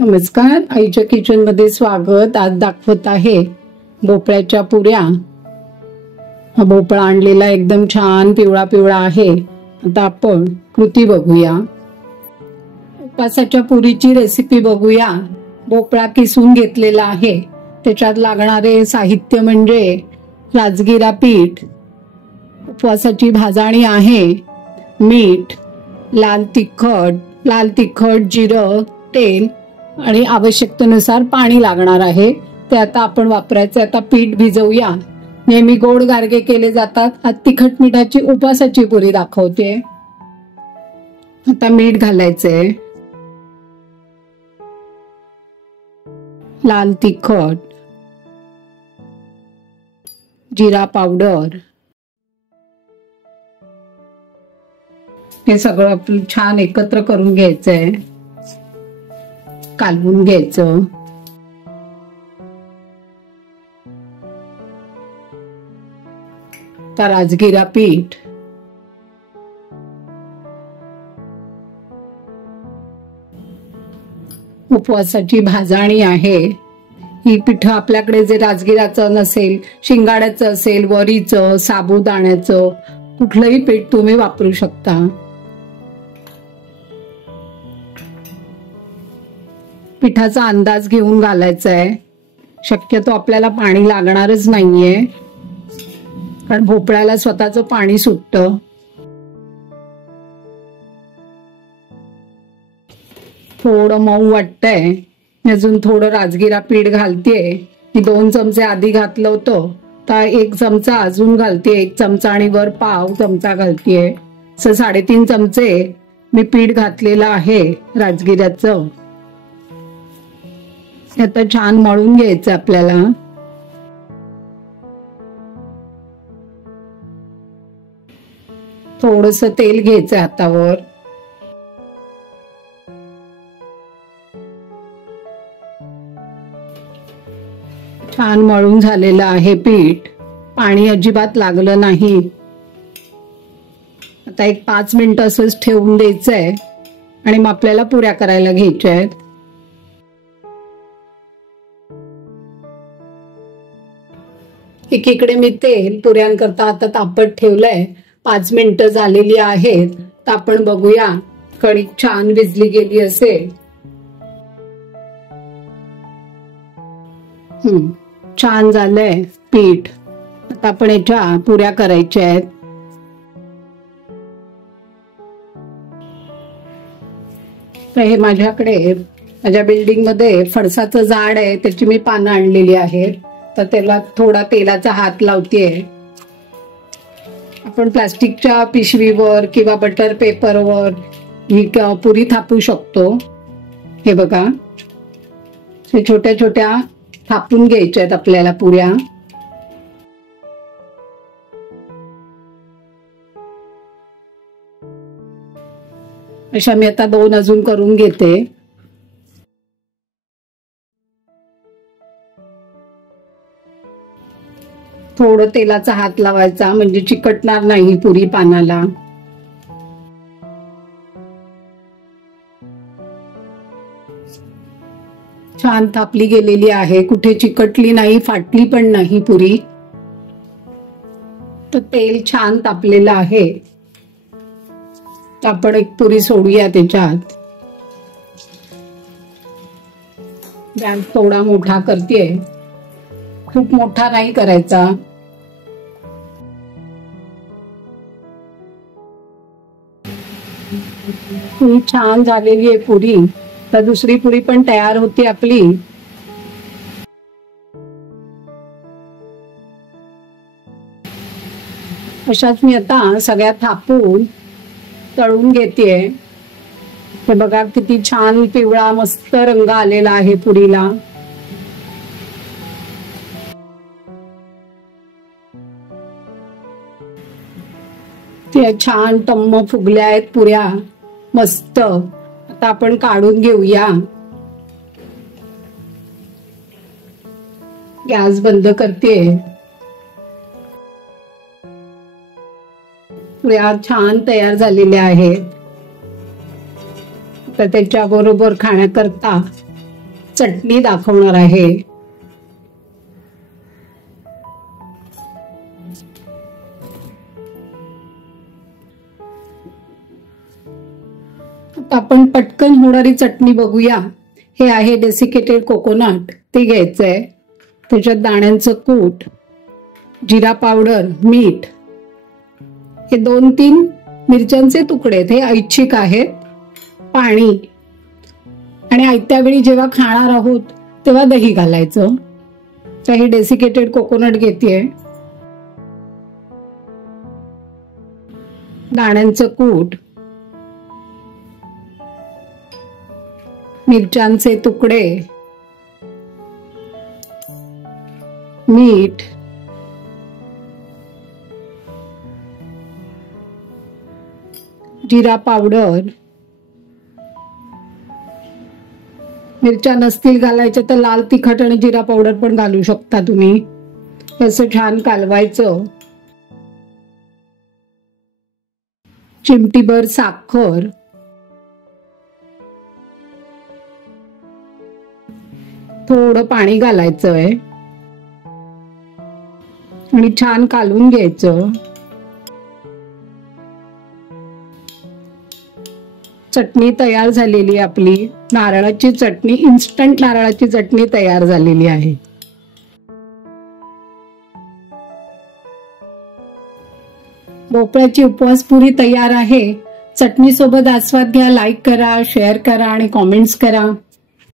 नमस्कार, आईच्या किचन मध्ये स्वागत। आज दाखवत आहे भोपळ्याच्या पुऱ्या। हा भोपळा आणलेला एकदम छान पिवळा पिवळा आहे। आता आपण कृती बघूया। उपासाच्या पुरीची रेसिपी बघूया। भोपळा किसून घेतलेला आहे। त्याच्यात लागणारे साहित्य म्हणजे राजगिरा पीठ, उपवासाची भाजणी आहे, मीठ, लाल तिखट, जिरं, तेल आणि आवश्यकतेनुसार पाणी लागणार आहे। ते आता आपण वापरायचं। आता पीठ भिजवूया। नेहमी गोड गारगे केले जातात, आज तिखट मिठाची उपवासाची पुरी दाखवते। आता मीठ घालायचंय, लाल तिखट, जिरा पावडर, हे सगळं आपलं छान एकत्र करून घ्यायचंय, कालवून घ्यायचं। तर राजगिरा पीठ, उपवासाची भाजणी आहे। ही पीठ आपल्याकडे जे राजगिराचं नसेल, शिंगाड्याचं असेल, वरीचं, साबुदाण्याचं, कुठलंही पीठ तुम्ही वापरू शकता। पिठाचा अंदाज घेऊन घालायचा आहे। शक्यतो आपल्याला पाणी लागणारच नाहीये, कारण भोपळ्याला स्वतःचं पाणी सुटतं। थोडं मऊ वाटतंय, अजून थोडं राजगिरा पीठ घालतेय। मी 2 चमचे आधी घातलं होतं, तर 1 चमचा अजून घालते, 1 चमचा आणि वर पाव चमचा घालतेय। असं 3.5 चमचे मी पीठ घातलेलं आहे राजगिऱ्याचं। आता छान मळून घ्यायचं आपल्याला। थोडंसं तेल घ्यायचं हातावर, छान मळून झालेलं आहे पीठ, पाणी अजिबात लागलं नाही। आता एक 5 मिनिटं असंच ठेवून द्यायचंय आणि मग आपल्याला पुऱ्या करायला घ्यायच्या आहेत। एकीकडे मी तेल पुऱ्यांकरता आता तापत ठेवलंय। 5 मिनिटं झालेली आहेत, तर आपण बघूया कणिक छान भिजली गेली असेल। छान झालंय पीठ। आता आपण याच्या पुऱ्या करायच्या आहेत। तर हे माझ्या बिल्डिंग मध्ये फणसाचं झाड आहे, त्याची मी पानं आणलेली आहेत। तर त्याला थोडा तेलाचा हात लावतेय। आपण प्लास्टिकच्या पिशवीवर किंवा बटर पेपरवर ही पुरी थापू शकतो। हे बघा, हे छोट्या छोट्या थापून घ्यायच्या आहेत आपल्याला पुऱ्या। अशा मी आता 2 अजून करून घेते। थोडं तेलाचा हात लावायचा, म्हणजे चिकटणार नाही पुरी पानाला। छान थापली गेलेली आहे, कुठे चिकटली नाही, फाटली पण नाही पुरी। तर तेल छान तापलेलं आहे। आपण एक पुरी सोडूया त्याच्यात। गॅस थोडा मोठा करतेय, खूप मोठा नाही करायचा। छान झालेली आहे पुरी। तर दुसरी पुरी पण तयार होती आपली। अशाच मी आता सगळ्या थापून तळून घेतेय। हे बघा किती छान पिवळा मस्त रंग आलेला आहे पुरीला। ते छान टम्म फुगल्या आहेत पुऱ्या मस्त। आता आपण काढून घेऊया। गॅस बंद करते। पुऱ्या छान तयार झालेल्या आहेत। तर त्याच्याबरोबर खाण्याकरता चटणी दाखवणार आहे. आता आपण पटकन होणारी चटणी बघूया. हे आहे डेसिकेटेड कोकोनट, ते घ्यायचंय. त्याच्यात दाण्यांचं कूट, जिरा पावडर, मीठ, हे 2-3 मिरच्यांचे तुकडे, हे ऐच्छिक आहेत, पाणी, आणि आयत्या वेळी जेव्हा खाणार आहोत तेव्हा दही घालायचं. तर हे डेसिकेटेड कोकोनट घेतेय. दाण्यांचं कूट, मिरच्यांचे तुकडे, मीठ, जिरा पावडर, मिरच्या नसतील घालायच्या तर लाल तिखट आणि जिरा पावडर पण घालू शकता तुम्ही. असं छान कालवायचं. चिमटीभर साखर, थोडं पाणी घालायचंय आणि छान कालवून घ्यायचं. चटणी तयार झालेली आपली. नारळाची चटणी, इन्स्टंट नारळाची चटणी तयार झालेली आहे. भोपळ्याची उपवास पुरी तयार आहे. चटणी सोबत आस्वाद घ्या. लाईक करा, शेअर करा आणि कॉमेंट्स करा.